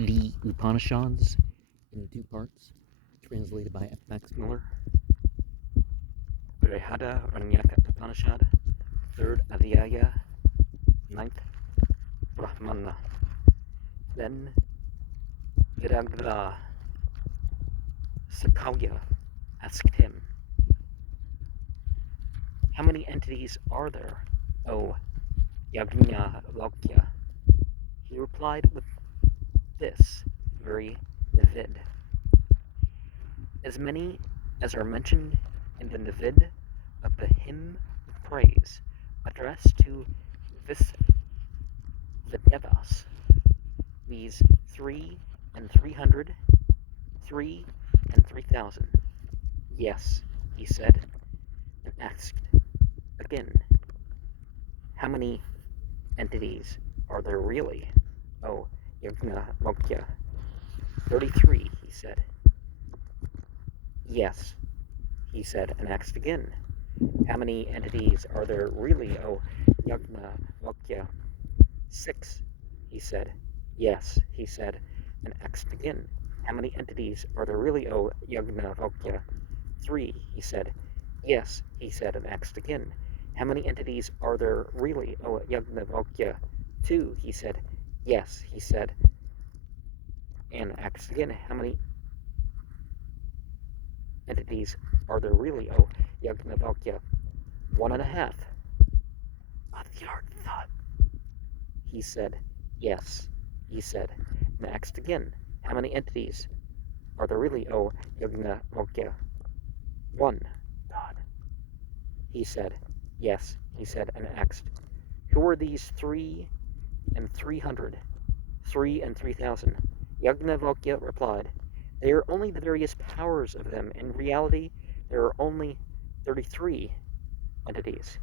The Upanishads, in two parts, translated by Max Muller. Brihadaranyaka Upanishad, 3rd Adhyaya, 9th Brahmana. Then Viragda Sakauya asked him, "How many entities are there, O Yajnavalkya?" He replied with this very Nivid: "As many as are mentioned in the Nivid of the hymn of praise addressed to Visvedevas, these 3 and 300, 3 and 3,000. Yes, he said, and asked again, "How many entities are there really, O Yajnavalkya?" 33, he said. Yes, he said, and asked again, "How many entities are there really, O Yajnavalkya?" 6, he said. Yes, he said, and asked again, "How many entities are there really, O Yajnavalkya?" 3, he said. Yes, he said, and asked again, "How many entities are there really, O Yajnavalkya?" 2, he said. Yes, he said, and asked again, "How many entities are there really, O Yajnavalkya?" 1.5. Adyartha, he said. Yes, he said, and asked again, "How many entities are there really, O Yajnavalkya?" 1. God, he said. Yes, he said, and asked, "Who are these 3 and 300, 3 and 3,000? Yajnavalkya replied, "They are only the various powers of them. In reality, there are only 33 entities."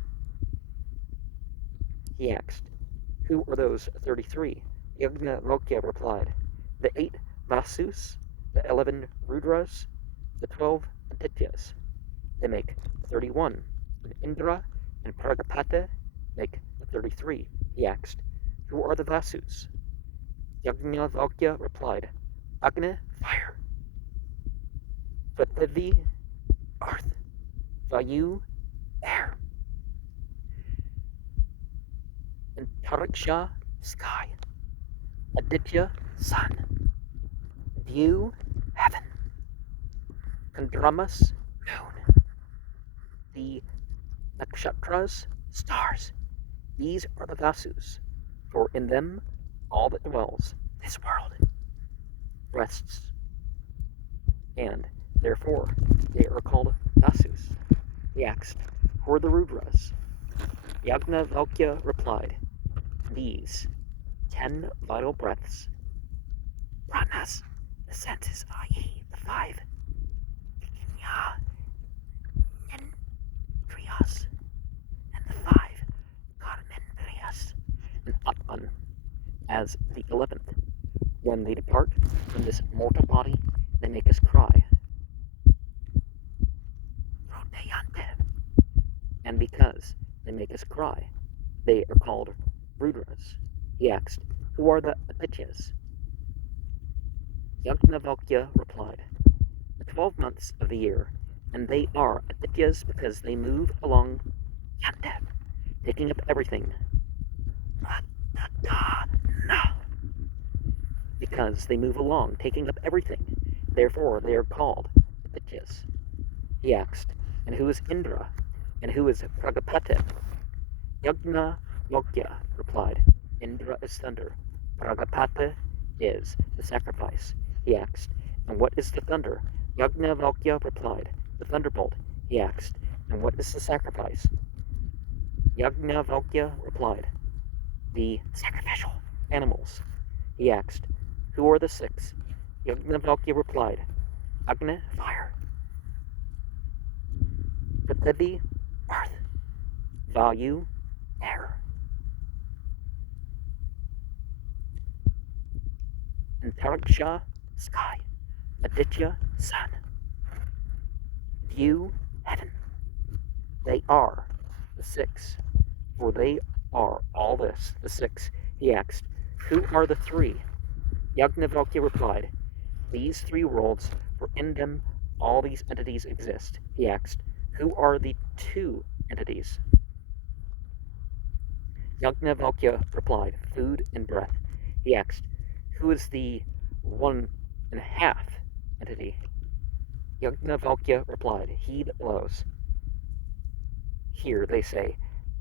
He asked, "Who are those 33? Yajnavalkya replied, "The 8 Vasus, the 11 Rudras, the 12 Adityas. They make 31. And Indra and Prajapata make 33. He asked, "Who are the Vasus?" Yajnavalkya replied, "Agni, fire, Prithvi, earth, Vayu, air, and Tariksha, sky, Aditya, sun, Dew, heaven, Chandramas, moon, the Nakshatras, stars. These are the Vasus, for in them all that dwells this world rests, and therefore they are called Vasus." He asked, "Who are the Rudras?" Yajnavalkya replied, "These 10 vital breaths, pranas, the senses, i.e., the 5, and kriyas, and the 5 karmendriyas, and atman as the 11th. When they depart from this mortal body, they make us cry. And because they make us cry, they are called Rudras." He asked, "Who are the Adityas?" Yajnavalkya replied, "The 12 months of the year, and they are Adityas because they move along Yandev, taking up everything. Because they move along, taking up everything. Therefore, they are called Adityas." He asked, "And who is Indra? And who is Prajapata?" Yajnavalkya replied, "Indra is thunder. Prajapata is the sacrifice." He asked, "And what is the thunder?" Yajnavalkya replied, "The thunderbolt." He asked, "And what is the sacrifice?" Yajnavalkya replied, "The sacrificial animals." He asked, "Who are the 6? Yajnavalkya replied, "Agni, fire, Prithvi, earth, Vayu, air, and Tariksha, sky, Aditya, sun, Dew, heaven. They are the 6, for they are all this, the 6." He asked, "Who are the 3? Yajnavalkya replied, these three worlds, for in them all these entities exist. He asked, who are the two entities? Yajnavalkya replied, food and breath. He asked, who is the 1.5 entity? Yajnavalkya replied, he that blows. Here they say,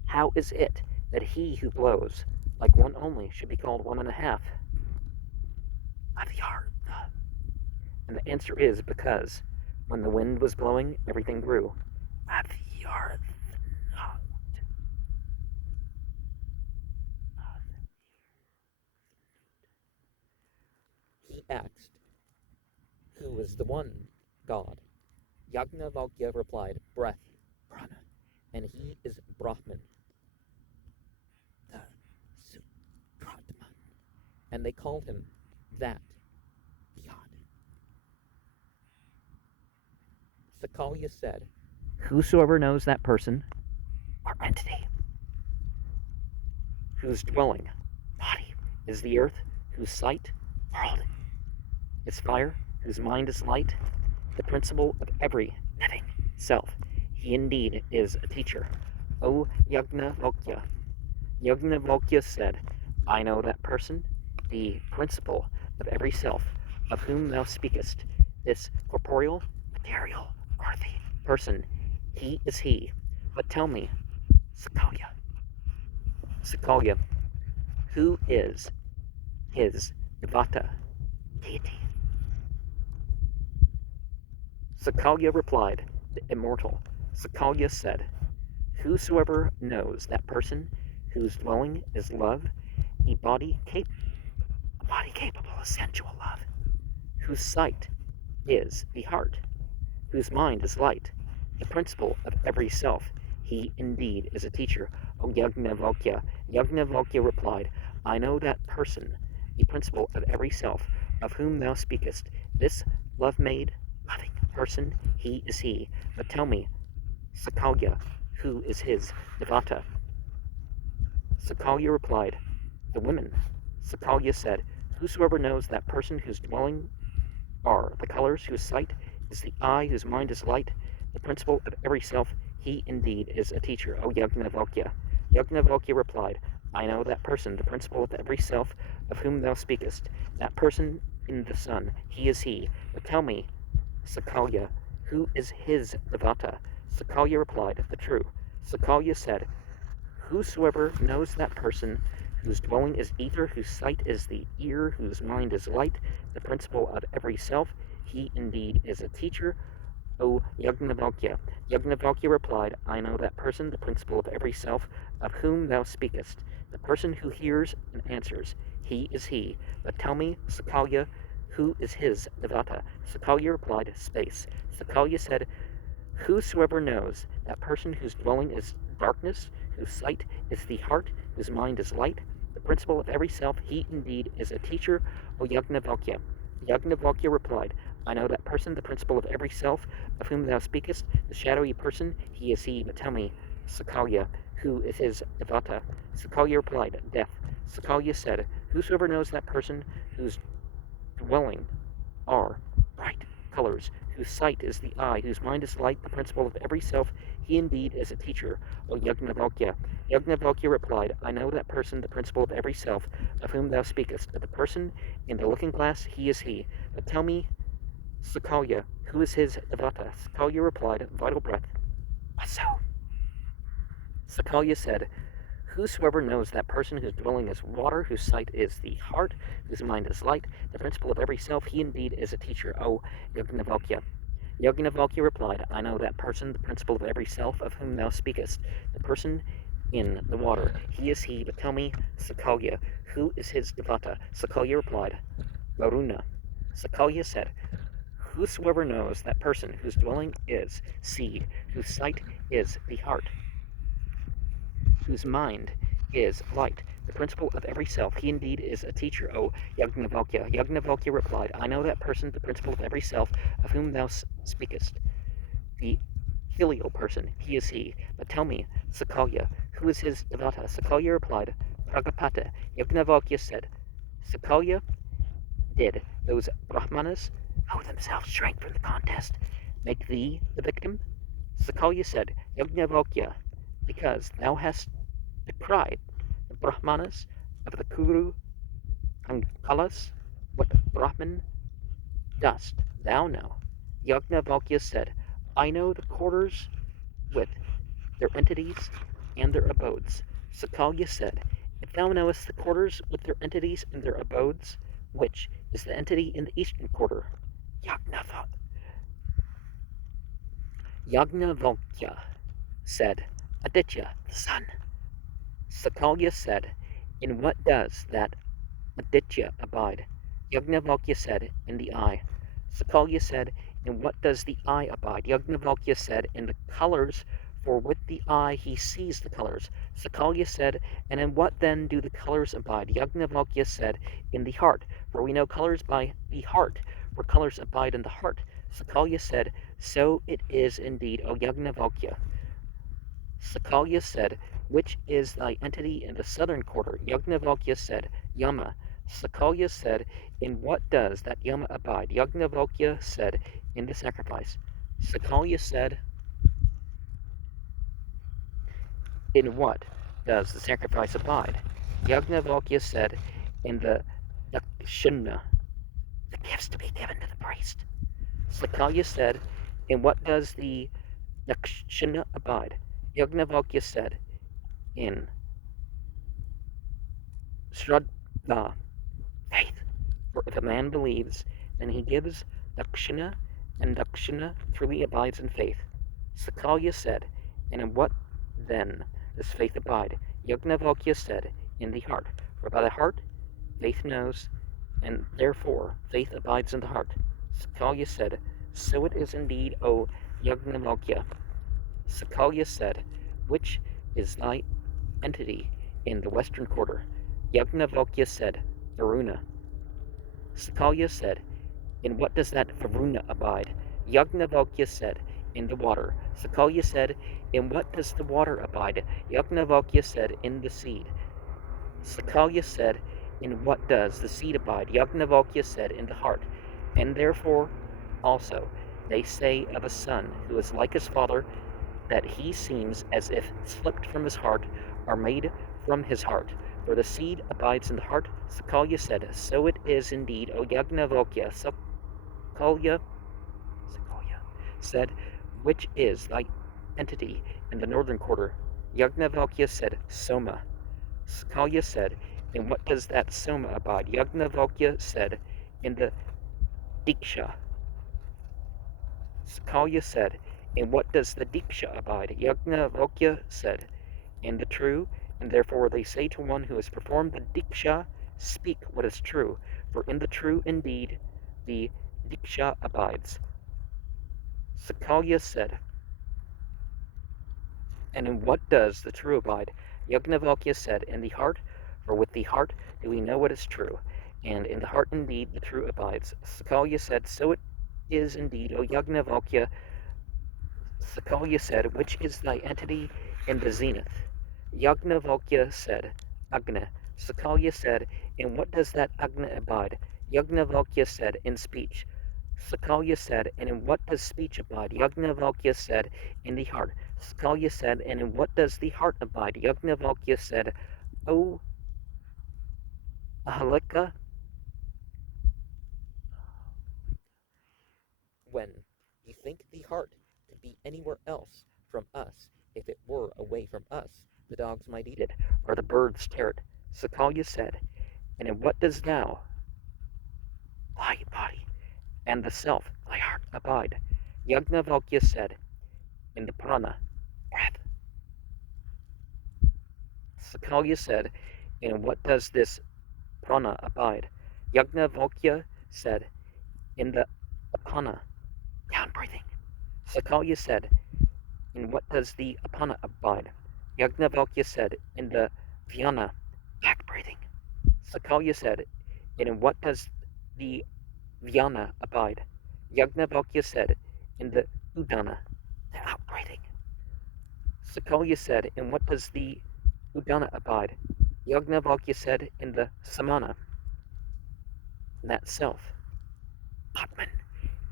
how is it that he who blows, like one only, should be called 1.5? And the answer is because when the wind was blowing, everything grew. He asked, who is the one God? Yajnavalkya replied, breath, prana, and he is Brahman, the Supratman, and they call him that God. Sakalya said, whosoever knows that person, or entity, whose dwelling, body, is the earth, whose sight, world, is fire, whose mind is light, the principle of every living self, he indeed is a teacher. O Yajnavalkya. Yajnavalkya said, I know that person, the principle of every self, of whom thou speakest, this corporeal, material, earthy person, he is he. But tell me, Sakalya, who is his devata, deity? Sakalya replied, the immortal. Sakalya said, whosoever knows that person whose dwelling is love, a body capable of sensual love, whose sight is the heart, whose mind is light, the principle of every self, he indeed is a teacher. O Yajnavalkya. Yajnavalkya replied, I know that person, the principle of every self, of whom thou speakest, this love-made, loving person, he is he. But tell me, Sakalya, who is his devata? Sakalya replied, the women. Sakalya said, whosoever knows that person whose dwelling are the colors, whose sight is the eye, whose mind is light, the principle of every self, he indeed is a teacher. O Yajnavalkya. Yajnavalkya replied, I know that person, the principle of every self, of whom thou speakest, that person in the sun, he is he. But tell me, Sakalya, who is his devata? Sakalya replied, the true. Sakalya said, whosoever knows that person, whose dwelling is ether, whose sight is the ear, whose mind is light, the principle of every self, he indeed is a teacher. O Yajnavalkya. Yajnavalkya replied, I know that person, the principle of every self, of whom thou speakest, the person who hears and answers, he is he. But tell me, Sakalya, who is his devata? Sakalya replied, space. Sakalya said, whosoever knows that person whose dwelling is darkness, whose sight is the heart, whose mind is light, the principle of every self, he indeed is a teacher. O Yajnavalkya. Yajnavalkya replied, I know that person, the principle of every self, of whom thou speakest, the shadowy person, he is he. But tell me, Sakalya, who is his devata? Sakalya replied, death. Sakalya said, whosoever knows that person whose dwelling are bright colors, whose sight is the eye, whose mind is light, the principle of every self, he indeed is a teacher. O Yajnavalkya. Yajnavalkya replied, I know that person, the principle of every self, of whom thou speakest, the person in the looking glass, he is he. But tell me, Sakalya, who is his devata? Sakalya replied, vital breath. So. Sakalya said, whosoever knows that person whose dwelling is water, whose sight is the heart, whose mind is light, the principle of every self, he indeed is a teacher. O Yajnavalkya. Yajnavalkya replied, I know that person, the principle of every self, of whom thou speakest, the person in the water, he is he. But tell me, Sakalya, who is his devata? Sakalya replied, Varuna. Sakalya said, whosoever knows that person whose dwelling is seed, whose sight is the heart, whose mind is light, the principle of every self, he indeed is a teacher. O Yajnavalkya. Yajnavalkya replied, I know that person, the principle of every self, of whom thou speakest, the filial person, he is he. But tell me, Sakalya, who is his devata? Sakalya replied, Pragapata. Yajnavalkya said, Sakalya, Did those Brahmanas, who themselves shrank from the contest, make thee the victim? Sakalya said, Yajnavalkya, because thou hast decried the Brahmanas of the Kuru and Kalas, what Brahman dost thou know? Yajnavalkya said, I know the quarters with their entities and their abodes. Sakalya said, if thou knowest the quarters with their entities and their abodes, which is the entity in the eastern quarter? Yajnavalkya said, Aditya, the sun. Sakalya said, in what does that Aditya abide? Yajnavalkya said, in the eye. Sakalya said, in what does the eye abide? Yajnavalkya said, in the colors, for with the eye he sees the colors. Sakalya said, and in what then do the colors abide? Yajnavalkya said, in the heart, for we know colors by the heart, where colors abide in the heart. Sakalya said, so it is indeed, O Yajnavalkya. Sakalya said, which is thy entity in the southern quarter? Yajnavalkya said, Yama. Sakalya said, in what does that Yama abide? Yajnavalkya said, in the sacrifice. Sakalya said, in what does the sacrifice abide? Yajnavalkya said, in the dakshina, the gifts to be given to the priest. Sakalya said, in what does the dakshina abide? Yajnavalkya said, in Shraddha, faith. For if a man believes, then he gives dakshina, and dakshina truly abides in faith. Sakalya said, and in what then does faith abide? Yajnavalkya said, in the heart. For by the heart faith knows, and therefore faith abides in the heart. Sakalya said, so it is indeed, O Yajnavalkya. Sakalya said, which is thy entity in the western quarter? Yajnavalkya said, Varuna. Sakalya said, in what does that Varuna abide? Yajnavalkya said, in the water. Sakalya said, in what does the water abide? Yajnavalkya said, in the seed. Sakalya said, in what does the seed abide? Yajnavalkya said, in the heart. And therefore also they say of a son who is like his father, that he seems as if slipped from his heart, or made from his heart. For the seed abides in the heart. Sakalya said, so it is indeed, O Yajnavalkya. Sakalya said, which is thy entity in the northern quarter? Yajnavalkya said, Soma. Sakalya said, in what does that Soma abide? Yajnavalkya said, in the Diksha. Sakalya said, in what does the Diksha abide? Yajnavalkya said, in the true, and therefore they say to one who has performed the Diksha, speak what is true, for in the true indeed the Diksha abides. Sakalya said, and in what does the true abide? Yajnavalkya said, in the heart, for with the heart do we know what is true, and in the heart indeed the true abides. Sakalya said, so it is indeed, O Yajnavalkya. Sakalya said, which is thy entity in the zenith? Yajnavalkya said, Agna. Sakalya said, in what does that Agna abide? Yajnavalkya said, in speech. Sakalya said, and in what does speech abide? Yajnavalkya said, in the heart. Sakalya said, and in what does the heart abide? Yajnavalkya said, O Ahalika, when you think the heart could be anywhere else from us, if it were away from us, the dogs might eat it, or the birds tear it. Sakalya said, and in what does thou, thy body, and the self, thy heart, abide? Yajnavalkya said, in the prana, breath. Sakalya said, and in what does this prana abide? Yajnavalkya said, in the apana, down breathing. Sakalya said, in what does the apana abide? Yajnavalkya said, in the vyana, back breathing. Sakalya said, and in what does the vyana abide? Yajnavalkya said, in the udana, the out breathing. Sakalya said, in what does the udana abide? Yajnavalkya said, in the samana, that self. Atman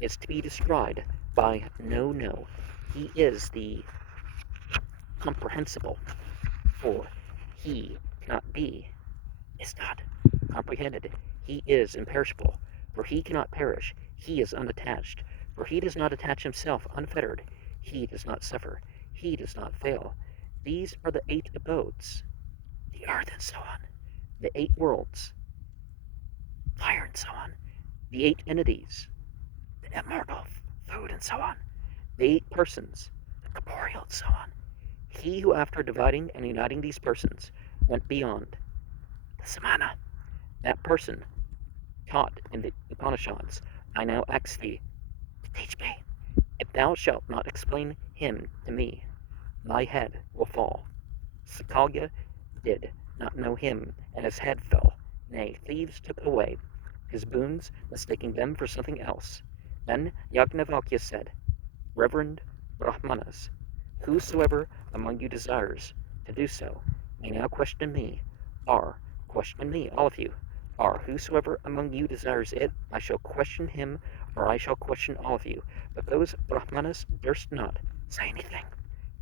is to be described by no. He is the comprehensible, for he cannot be, is not comprehended. He is imperishable, for he cannot perish. He is unattached, for he does not attach himself unfettered. He does not suffer. He does not fail. These are the 8 abodes, the earth and so on, the 8 worlds, fire and so on, the 8 entities, the immortal food and so on, the 8 persons, the corporeal and so on. He who, after dividing and uniting these persons, went beyond the samana, that person taught in the Upanishads, I now ask thee to teach me. If thou shalt not explain him to me, thy head will fall. Sakalya did not know him, and his head fell. Nay, thieves took away his boons, mistaking them for something else. Then Yajnavalkya said, Reverend Brahmanas, whosoever among you desires to do so may now question me, all of you, whosoever among you desires it, I shall question him, or I shall question all of you. But those Brahmanas durst not say anything.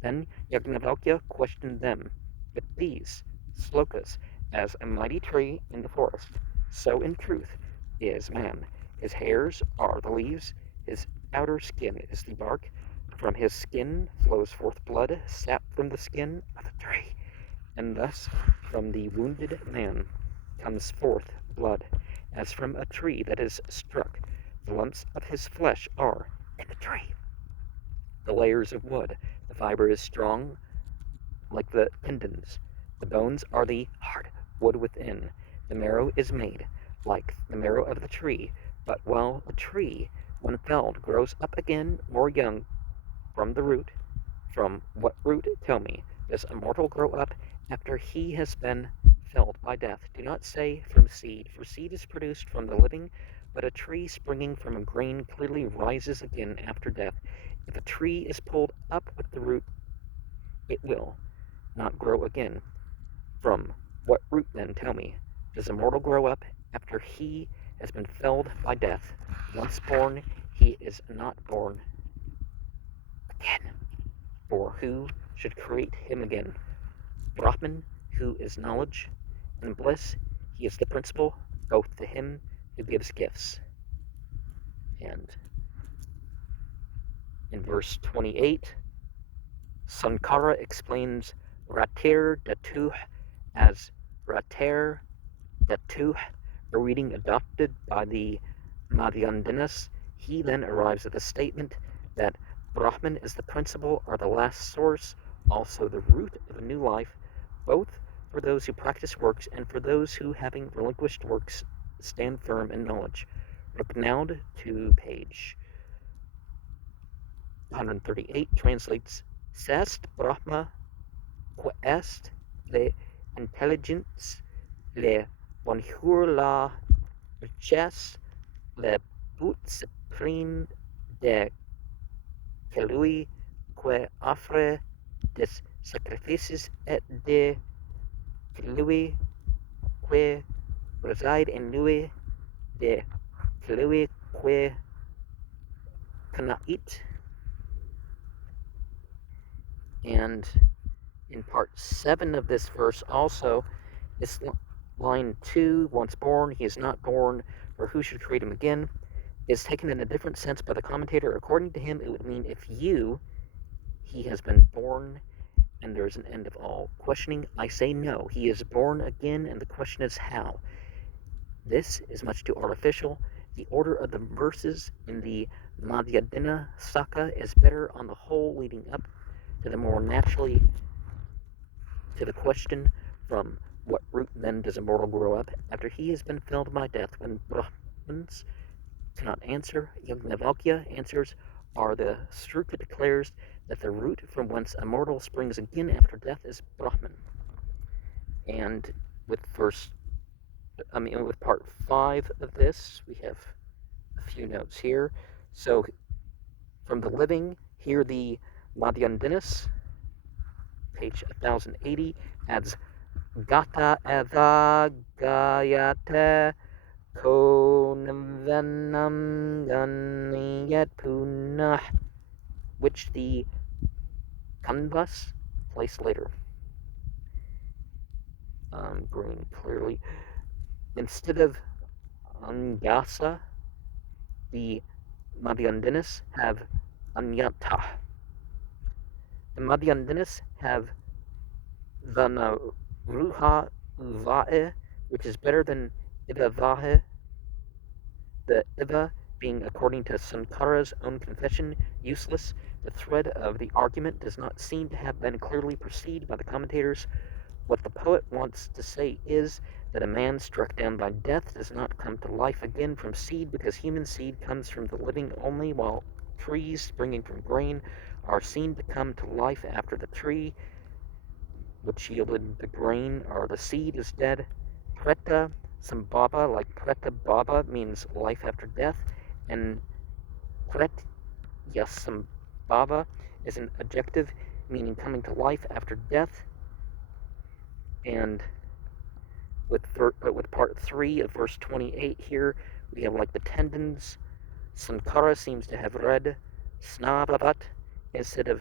Then Yajnavalkya questioned them with these slokas, as a mighty tree in the forest, so in truth is man. His hairs are the leaves, his outer skin is the bark. From his skin flows forth blood, sap from the skin of the tree, and thus from the wounded man comes forth blood, as from a tree that is struck. The lumps of his flesh are in the tree. The layers of wood, the fiber is strong like the tendons. The bones are the hard wood within. The marrow is made like the marrow of the tree, but while the tree, when felled, grows up again more young from the root, from what root, tell me, does a mortal grow up after he has been felled by death? Do not say from seed, for seed is produced from the living, but a tree springing from a grain clearly rises again after death. If a tree is pulled up with the root, it will not grow again. From what root, then, tell me, does a mortal grow up after he has been felled by death? Once born, he is not born again. For who should create him again? Brahman, who is knowledge and bliss, he is the principle, both to him who gives gifts. And in verse 28, Sankara explains Ratir Datuh as Rater Datuh, a reading adopted by the Madhyandinas. He then arrives at the statement that Brahman is the principle or the last source, also the root of a new life, both for those who practice works and for those who, having relinquished works, stand firm in knowledge. Look now to page 138, translates Sest Brahma est le intelligence, le bonheur, la richesse, le but suprême de celui qui offre des sacrifices et de celui qui réside en lui, de celui qui connaît. And in part 7 of this verse also, this line 2, once born, he is not born, for who should create him again, is taken in a different sense by the commentator. According to him, it would mean if he has been born, and there is an end of all questioning. I say no, he is born again, and the question is how. This is much too artificial. The order of the verses in the Madhyadina Saka is better on the whole, leading up to the more naturally to the question, from what root then does a mortal grow up after he has been felled by death? When Brahmans cannot answer, Yajnavalkya answers, are the Sruta declares that the root from whence a mortal springs again after death is Brahman. And with part 5 of this, we have a few notes here. So from the living, here the Madhyandinas, page 1080, adds Gata eva gayate Konvenam Ganiyat Punah, which the canvas placed later. Green clearly. Instead of Angasa, the Madhyandinas have Anyata. The Madhyandinas have Vanaruha Vae, which is better than Iva Vahe, the Iva being, according to Sankara's own confession, useless. The thread of the argument does not seem to have been clearly perceived by the commentators. What the poet wants to say is that a man struck down by death does not come to life again from seed, because human seed comes from the living only, while trees springing from grain are seen to come to life after the tree which yielded the grain or the seed is dead. Preta Sambhava, like Preta Bhava, means life after death, and Pretyasambhava is an adjective meaning coming to life after death. And with part 3 of verse 28 here, we have like the tendons. Sankara seems to have read Snavavat instead of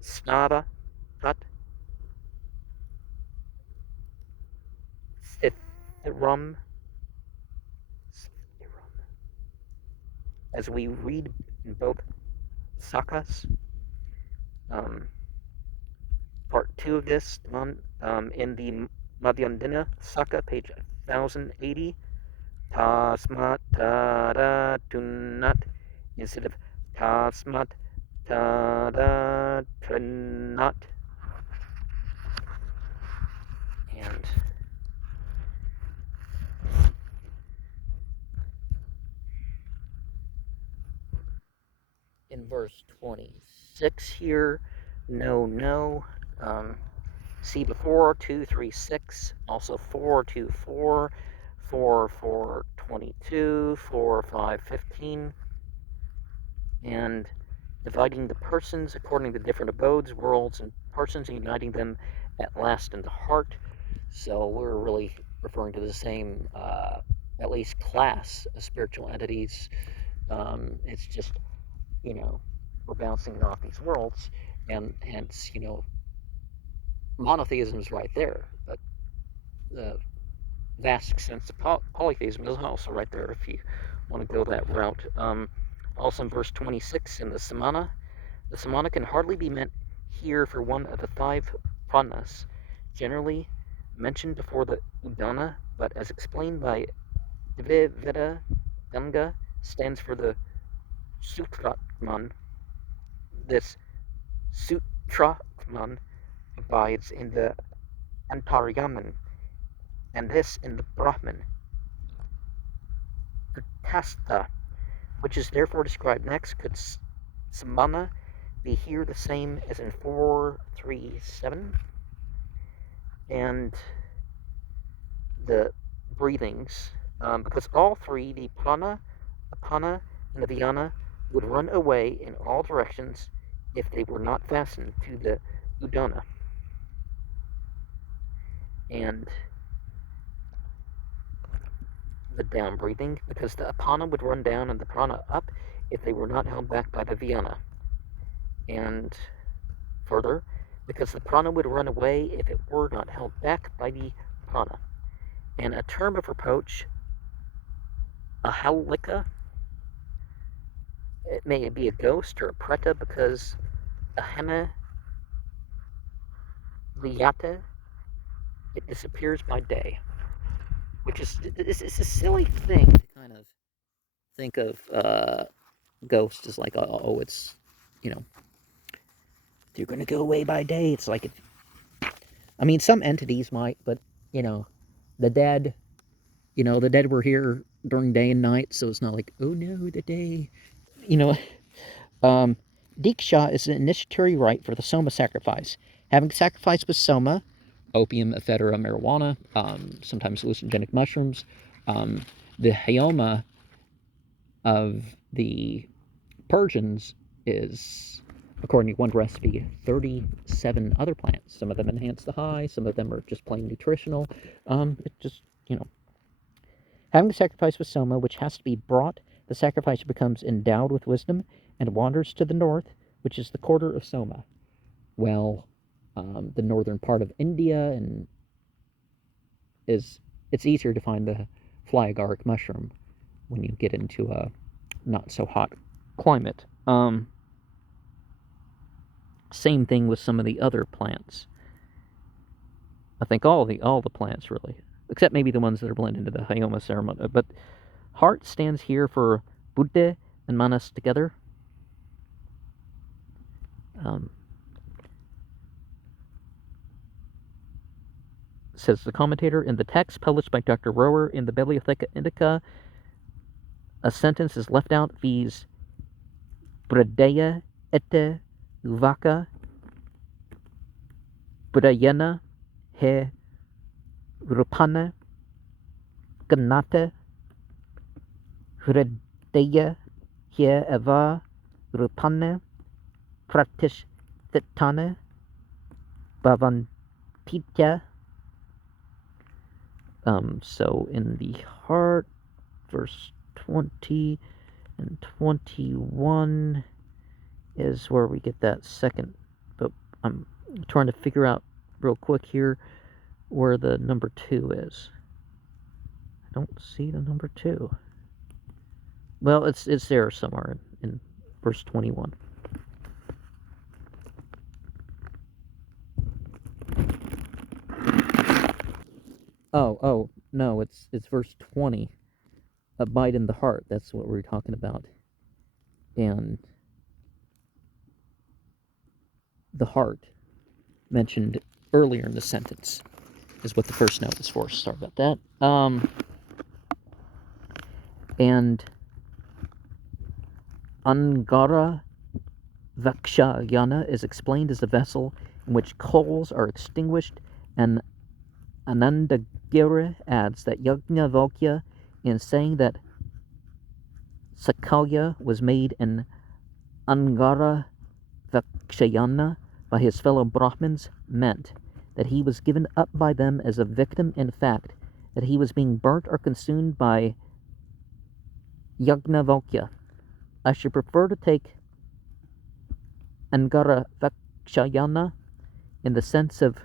Snavavat. Sthiram, as we read in both Sakas. Part 2 of this in the Madhyandina Saka, page 1080. Tasmat taratunat instead of Tasmat taratrinat. And in verse 26 here, no. See before 236, also 424, 4:22, 4:5:15, and dividing the persons according to different abodes, worlds, and persons, and uniting them at last in the heart. So we're really referring to the same, at least class of spiritual entities. It's just, we're bouncing off these worlds, and hence, monotheism is right there, but the vast extent of polytheism is also right there if you want to go that route. Also in verse 26 in the Samana can hardly be meant here for one of the 5 pranas generally mentioned before the Udana, but as explained by Dviveda Ganga, stands for the Sutratman. This Sutratman abides in the Antaryaman, and this in the Brahman. Kasta, which is therefore described next, could Samana be here the same as in 4:3:7? And the breathings, because all 3, the prana, apana, and the vyana, would run away in all directions if they were not fastened to the udana. And the down breathing, because the apana would run down and the prana up if they were not held back by the vyana. And further, because the prana would run away if it were not held back by the prana. And a term of reproach, a halika, it may be a ghost or a preta, because ahena liyata, it disappears by day, which is it's a silly thing to kind of think of ghosts as like, oh, it's, they're going to go away by day. It's like, I mean, some entities might, but, the dead, the dead were here during day and night, so it's not like, oh no, the day, you know. Diksha is an initiatory rite for the Soma sacrifice. Having sacrificed with Soma, opium, ephedra, marijuana, sometimes hallucinogenic mushrooms, the Hyoma of the Persians is, according to one recipe, 37 other plants. Some of them enhance the high, some of them are just plain nutritional. It just, Having the sacrifice with Soma, which has to be brought, the sacrificer becomes endowed with wisdom and wanders to the north, which is the quarter of Soma. Well, the northern part of India and it's easier to find the fly agaric mushroom when you get into a not so hot climate. Same thing with some of the other plants. I think all the plants really, except maybe the ones that are blended into the Hayoma ceremony. But heart stands here for Buddha and Manas together. Says the commentator, in the text published by Dr. Rower in the Bibliotheca Indica, a sentence is left out, viz. Buddhaya ete uvaka Buddhayana he rupana ganata Hridaya he eva rupana pratisthitana bhavantitya. So in the heart, verse 20 and 21 is where we get that second, but I'm trying to figure out real quick here where the number 2 is. I don't see the number 2. Well, it's there somewhere in verse 21. Oh, no, it's verse 20. Abide in the heart. That's what we're talking about. And the heart mentioned earlier in the sentence is what the first note is for. Sorry about that. And Angara Vakshayana is explained as the vessel in which coals are extinguished, and Anandagiri adds that Yajnavalkya, in saying that Sakalya was made in Angara Vakshayana by his fellow Brahmins, meant that he was given up by them as a victim, in fact, that he was being burnt or consumed by Yajnavalkya. I should prefer to take Angara Vakshayana in the sense of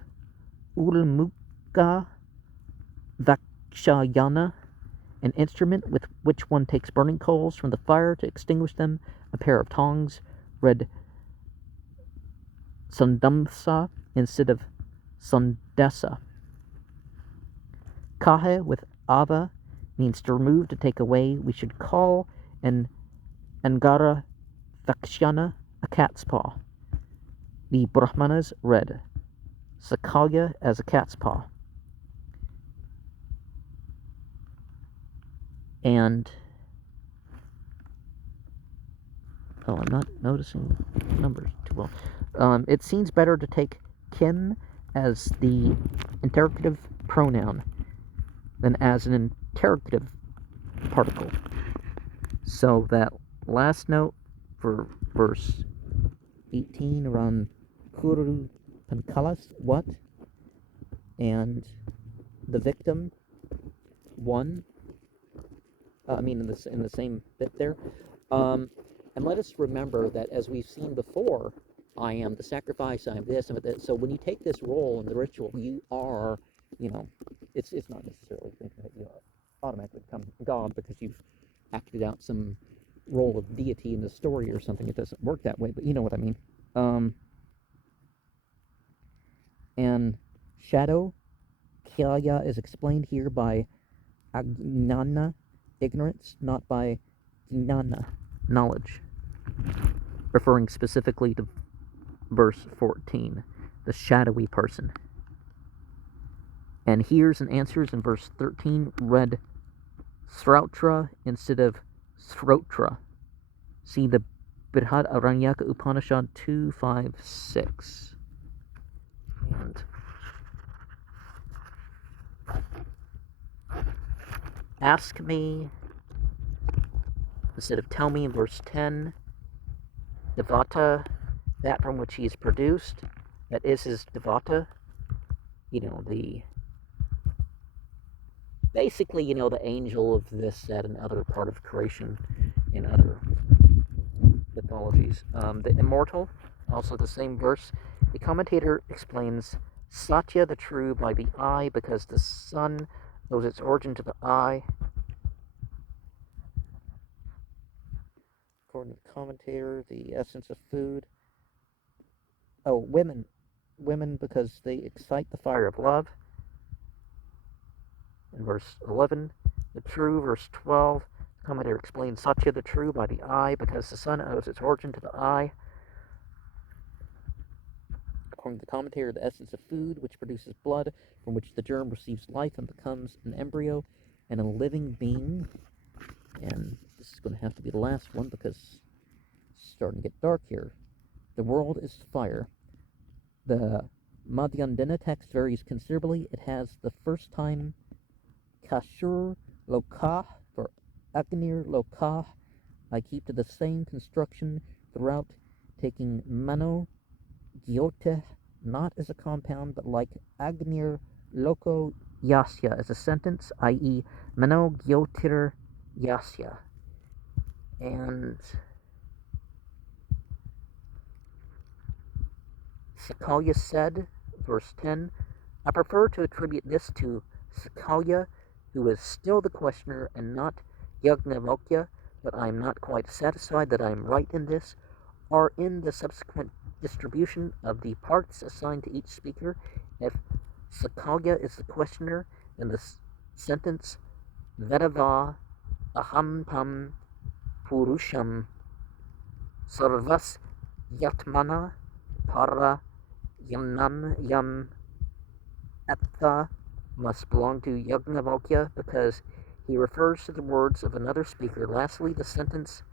Ulmuka Vakshayana, an instrument with which one takes burning coals from the fire to extinguish them, a pair of tongs, read Sundamsa instead of Sundesa. Kahe with Ava means to remove, to take away. We should call an Angara Vakshana a cat's paw. The Brahmanas read Sakalya as a cat's paw. And I'm not noticing numbers too well. It seems better to take Kim as the interrogative pronoun than as an interrogative particle. So that last note for verse 18 around Kuru Pankalas, what? And the victim, one. In the same bit there. And let us remember that, as we've seen before, I am the sacrifice, I am this, and that. So when you take this role in the ritual, you are, it's not necessarily thinking that you automatically become God because you've acted out some role of deity in the story or something. It doesn't work that way, but you know what I mean. And shadow, Kya, is explained here by Ajnana, ignorance, not by Jnana, knowledge, referring specifically to verse 14, the shadowy person. And hears and answers in verse 13 read Srautra instead of Srotra. See the Brihadaranyaka Upanishad 2.5.6. And ask me instead of tell me in verse 10. Devata, that from which he is produced, that is his devata. The basically, the angel of this, that, and other part of creation in other mythologies. The immortal, also the same verse. The commentator explains Satya, the true, by the eye, because the sun owes its origin to the eye. According to the commentator, the essence of food. Oh, women. Women because they excite the fire of love. In verse 11, the true, verse 12, the commentator explains Satya, the true, by the eye, because the sun owes its origin to the eye. According to the commentator, the essence of food, which produces blood, from which the germ receives life and becomes an embryo and a living being. And this is going to have to be the last one because it's starting to get dark here. The world is fire. The Madhyandina text varies considerably. It has the first time Kashur Lokah for Agnir Lokah. I keep to the same construction throughout, taking Mano Gyote not as a compound, but like Agnir Loko Yasya as a sentence, i.e., Mano Gyotir Yasya. And Sakalya said, verse 10, I prefer to attribute this to Sakalya, who is still the questioner and not Yajnavalkya, but I am not quite satisfied that I am right in this, or in the subsequent distribution of the parts assigned to each speaker. If Sakalya is the questioner, then the sentence Vedava Aham Tam Purusham Sarvas Yatmana Para Yamnam Yam Atha must belong to Yajnavalkya because he refers to the words of another speaker. Lastly, the sentence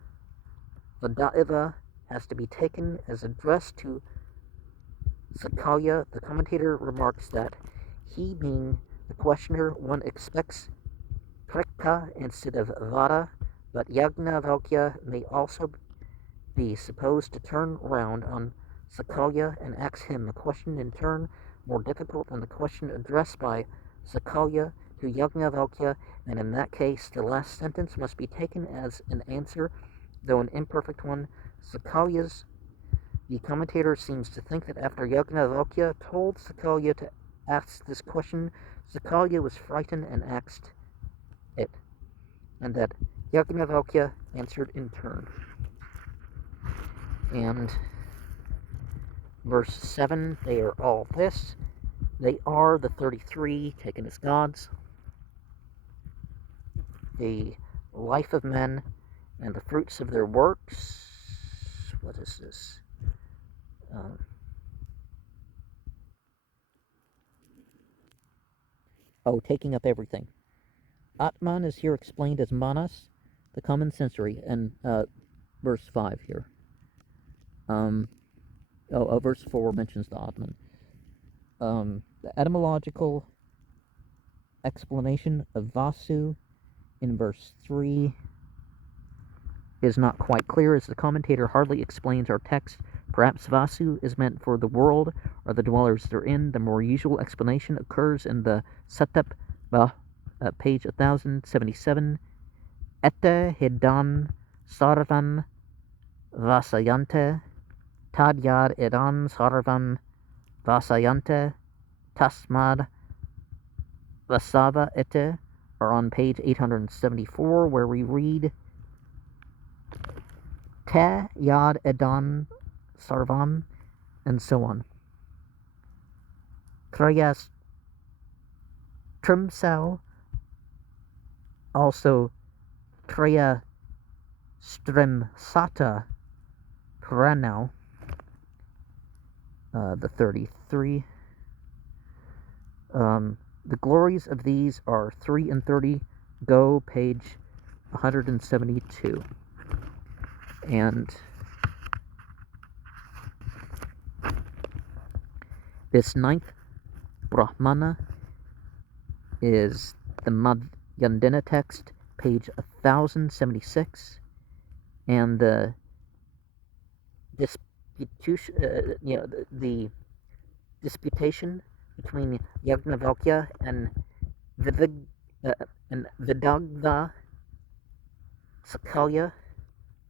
Vadaiva has to be taken as addressed to Sakalya. The commentator remarks that he, being the questioner, one expects Prekka instead of Vada, but Yajnavalkya may also be supposed to turn round on Sakalya and ask him a question in turn more difficult than the question addressed by Sakalya to Yajnavalkya, and in that case the last sentence must be taken as an answer, though an imperfect one. The commentator seems to think that after Yajnavalkya told Sakalya to ask this question, Sakalya was frightened and asked it, and that Yajnavalkya answered in turn. And verse 7, they are all this. They are the 33 taken as gods, the life of men, and the fruits of their works. What is this? Taking up everything. Atman is here explained as manas, the common sensory, and verse 5 here. Verse 4 mentions the Atman. The etymological explanation of Vasu in verse 3 is not quite clear, as the commentator hardly explains our text. Perhaps Vasu is meant for the world or the dwellers therein. The more usual explanation occurs in the Satap, page 1077. Ette hidan sarvan vasayante, tadyad idan sarvan vasayante, tasmad vasava ette, or on page 874, where we read Te yad edan sarvam, and so on. Kriyas trimsau, also Kriya strimsata pranau, the 33. The glories of these are 3 and 30. Go, page 172. And this 9th Brahmana is the Madhyandina text, page 1076, and the the disputation between Yajnavalkya and and Vidagdha Sakalya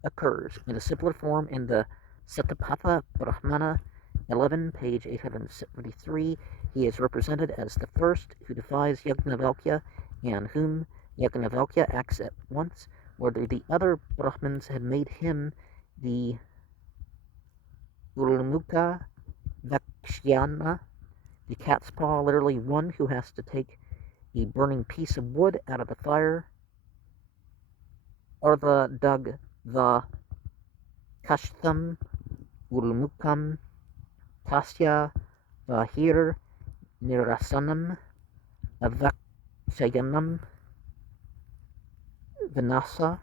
occurs in a simpler form in the Satapatha Brahmana 11, page 873. He is represented as the first who defies Yajnavalkya and whom Yajnavalkya acts at once, whether the other Brahmins had made him the Ulmukha Vakshyana, the cat's paw, literally one who has to take a burning piece of wood out of the fire, or the Dug the Kashtham Ulmukam Tasya Vahir Nirasanam Avakshayanam Vinasa.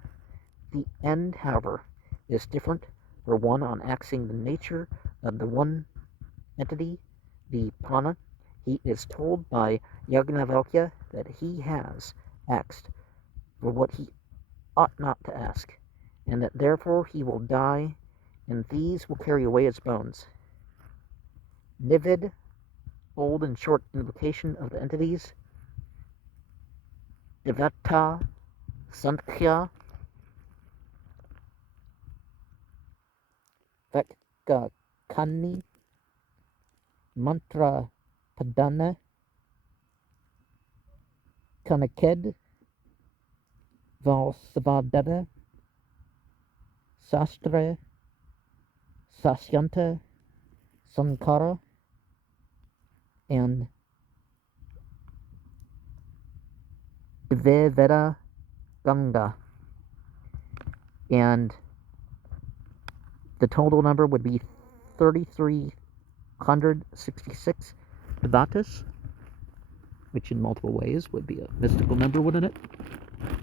The end, however, is different for one on axing the nature of the one entity, the prana. He is told by Yajnavalkya that he has asked for what he ought not to ask, and that therefore he will die, and these will carry away his bones. Nivid, bold and short invocation of the entities. Devata Sankhya Vakakani Mantra Padana Kanaked Valsavadana Sastra Sasyanta Sankara and Deveveda Ganga. And the total number would be 3,366 Devatas, which in multiple ways would be a mystical number, wouldn't it?